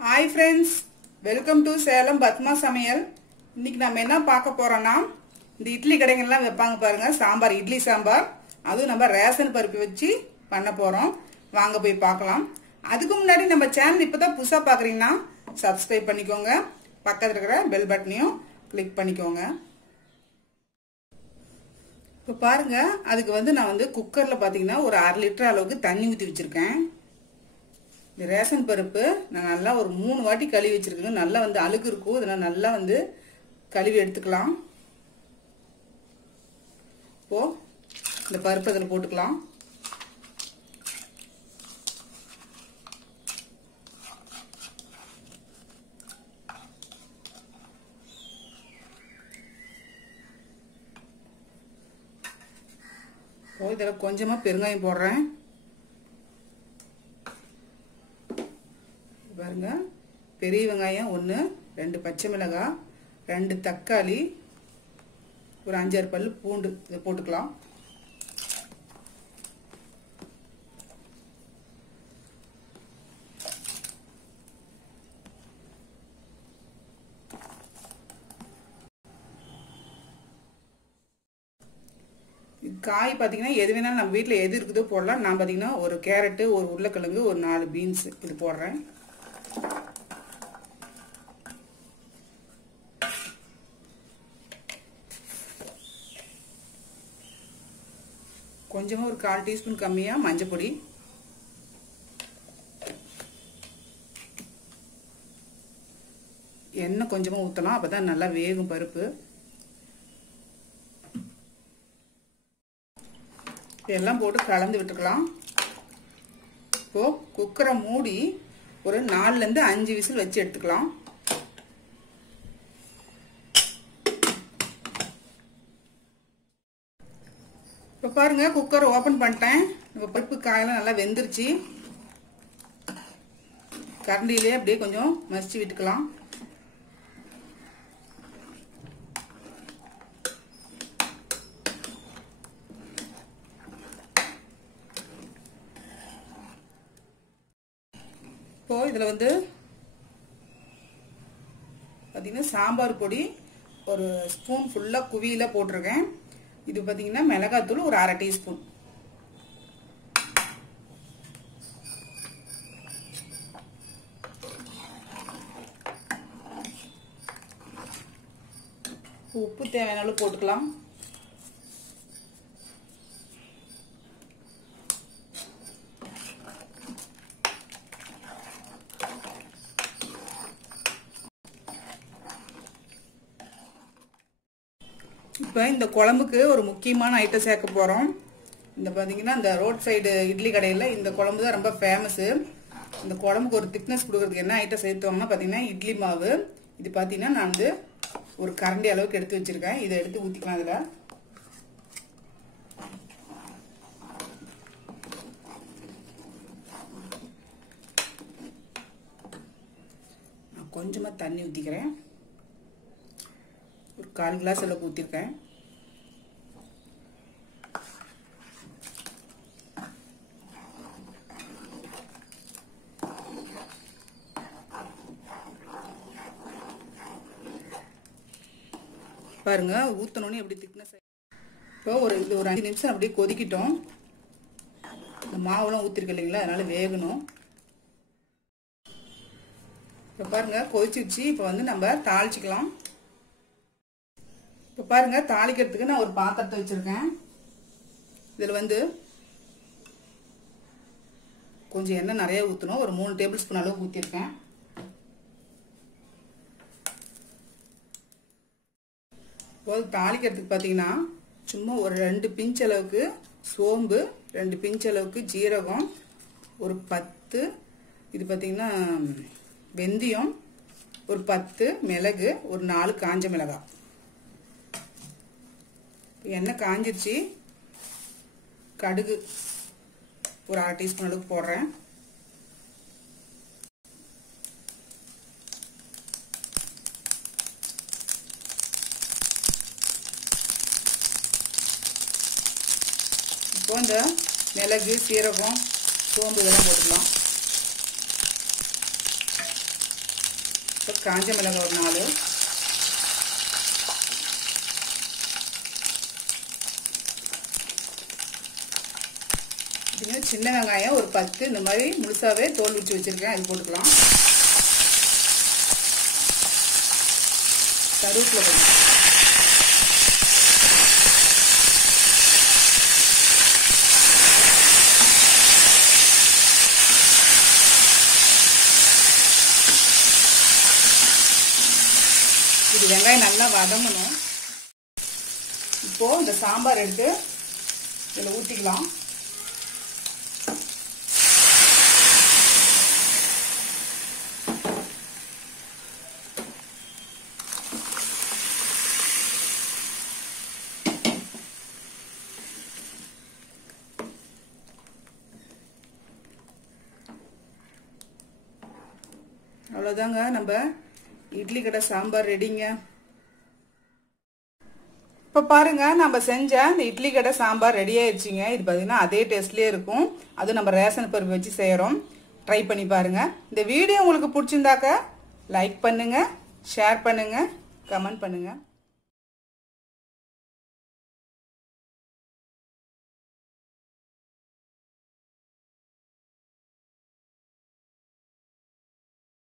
Hi friends, welcome to Salem Patma Samayal. இன்னைக்கு நாம என்ன பார்க்க போறோம்னா இந்த இட்லி கடைங்கெல்லாம் வைப்பாங்க பாருங்க சாம்பார் இட்லி சாம்பார் அது நம்ம ரேஷன் பருப்பு வச்சு பண்ண போறோம். வாங்க போய் பார்க்கலாம். அதுக்கு முன்னாடி நம்ம சேனல் இப்பதான் புதுசா பார்க்கறீங்கன்னா Subscribe பண்ணிக்கோங்க. பக்கத்துல இருக்கிற பெல் பட்டனையும் கிளிக் பண்ணிக்கோங்க. இப்ப பாருங்க அதுக்கு நான் குக்கர்ல பாத்தீங்கன்னா ஒரு 1/2 லிட்டர் அளவுக்கு தண்ணி ஊத்தி வச்சிருக்கேன். இந்த ரேஷன் பருப்பு நான் நல்லா ஒரு 3 வாட்டி கழுவி வச்சிருக்கேன். நல்லா அழுக்கு இருக்கும். இதெல்லாம் நல்லா கழுவி எடுத்துக்கலாம். இப்போ இந்த பருப்பு அதில் போட்டுக்கலாம். இதில் கொஞ்சமா பெருங்காயம் போடுறேன். பாருங்க பெரிய வெங்காயம் 1, 2 பச்சை மிளகாய், 2 தக்காளி, ஒரு 5-6 பல்லு பூண்டு இதை போட்டுக்கலாம். காய் பாத்தீங்கன்னா எது வேணாலும் நம்ம வீட்டுல எது இருக்குதோ போடலாம். நான் பாத்தீங்கன்னா ஒரு கேரட், ஒரு உருளைக்கிழங்கு, ஒரு 4 பீன்ஸ் இது போடுறேன். கொஞ்சமா ஒரு 1/4 டீஸ்பூன் கம்மியா மஞ்சள் பொடி, எண்ணெய் கொஞ்சமா ஊத்தலாம். அப்பதான் நல்லா வேகும் பருப்பு. இதெல்லாம் போட்டு கலந்து விட்டுக்கலாம். இப்போ குக்கரை மூடி ஒரு 4 ல இருந்து 5 விசில் வச்சு எடுத்துக்கலாம். இப்ப பாருங்க குக்கர் ஓபன் பண்ணிட்டேன். நம்ம பருப்பு காயெல்லாம் நல்லா வெந்துருச்சு. கரண்டிலே அப்படியே கொஞ்சம் மசிச்சு விட்டுக்கலாம். இப்போ இதுல பாத்தீங்கன்னா சாம்பார் பொடி ஒரு ஸ்பூன் ஃபுல்லா குவியில போட்டிருக்கேன். இது பாத்தீங்கன்னா மிளகாத்தூள் ஒரு 1/2 டீஸ்பூன். உப்பு தேவையான அளவு போட்டுக்கலாம். இப்போ இந்த குழம்புக்கு ஒரு முக்கியமான ஐட்டம் சேர்க்க போறோம். இந்த பாத்தீங்கன்னா இந்த ரோட் சைடு இட்லி கடையில இந்த குழம்பு தான் ரொம்ப ஃபேமஸ். இந்த குழம்புக்கு ஒரு திக்னஸ் கொடுக்கறதுக்கு என்ன ஐட்டம் சேர்த்தோம்னா பாத்தீங்கன்னா இட்லி மாவு. இது பாத்தீங்கன்னா நான் ஒரு கரண்டி அளவுக்கு எடுத்து வச்சிருக்கேன். இதை எடுத்து ஊத்திக்கலாம். இதுல நான் கொஞ்சமா தண்ணி ஊத்திக்கிறேன். ஒரு 1/4 கிளாஸ் அளவுக்கு ஊத்திருக்கேன். பாருங்க ஊத்தணும்னு எப்படி திக்னஸ். இப்போ இது ஒரு 5 நிமிஷம் அப்படியே கொதிக்கிட்டோம். இந்த மாவுலாம் ஊத்திருக்கு இல்லைங்களா, அதனால வேகணும். இப்போ பாருங்க கொதிச்சிருச்சு. இப்போ நம்ம தாளிச்சுக்கலாம். இப்போ பாருங்க தாளிக்கிறதுக்கு நான் ஒரு பாத்திரத்தை வச்சிருக்கேன். இதுல கொஞ்சம் எண்ணெய் நிறைய ஊற்றணும். ஒரு 3 டேபிள் ஸ்பூன் அளவுக்கு ஊற்றிருக்கேன். இப்போ தாளிக்கிறதுக்கு பார்த்தீங்கன்னா சும்மா ஒரு 2 பிஞ்ச் அளவுக்கு சோம்பு, 2 பிஞ்ச் அளவுக்கு ஜீரகம், ஒரு 10 இது பார்த்தீங்கன்னா வெந்தயம், ஒரு 10 மிளகு, ஒரு 4 காஞ்ச மிளகாய். எண்ணெய் காஞ்சிருச்சு. கடுகு ஒரு 1/2 டீஸ்பூன் அளவுக்கு போடுறேன். இப்போ இந்த மிளகு, சீரகம், சோம்பு இதெல்லாம் போட்டுக்கலாம். காஞ்ச மிளகாய் ஒரு 4, சின்ன வெங்காயம் ஒரு 10 இந்த மாதிரி முழுசாவே தோல் உரிச்சு வச்சிருக்கேன், அது போட்டுக்கலாம். கருவேப்பிலை போட்டுக்கலாம். இது வெங்காயம் நல்லா வதங்கணும். இப்போ இந்த சாம்பார் எடுத்து இதில் ஊற்றிக்கலாம். அவ்வளோதாங்க, நம்ம இட்லி கடை சாம்பார் ரெடிங்க. இப்போ பாருங்க, நம்ம செஞ்ச இந்த இட்லி கடை சாம்பார் ரெடி ஆயிடுச்சுங்க. இது பார்த்தீங்கன்னா அதே டேஸ்ட்லேயே இருக்கும். அது நம்ம ரேஷன் பருப்பு வச்சு செய்கிறோம். ட்ரை பண்ணி பாருங்க. இந்த வீடியோ உங்களுக்கு பிடிச்சிருந்தாக்க லைக் பண்ணுங்க, ஷேர் பண்ணுங்க, கமெண்ட் பண்ணுங்க.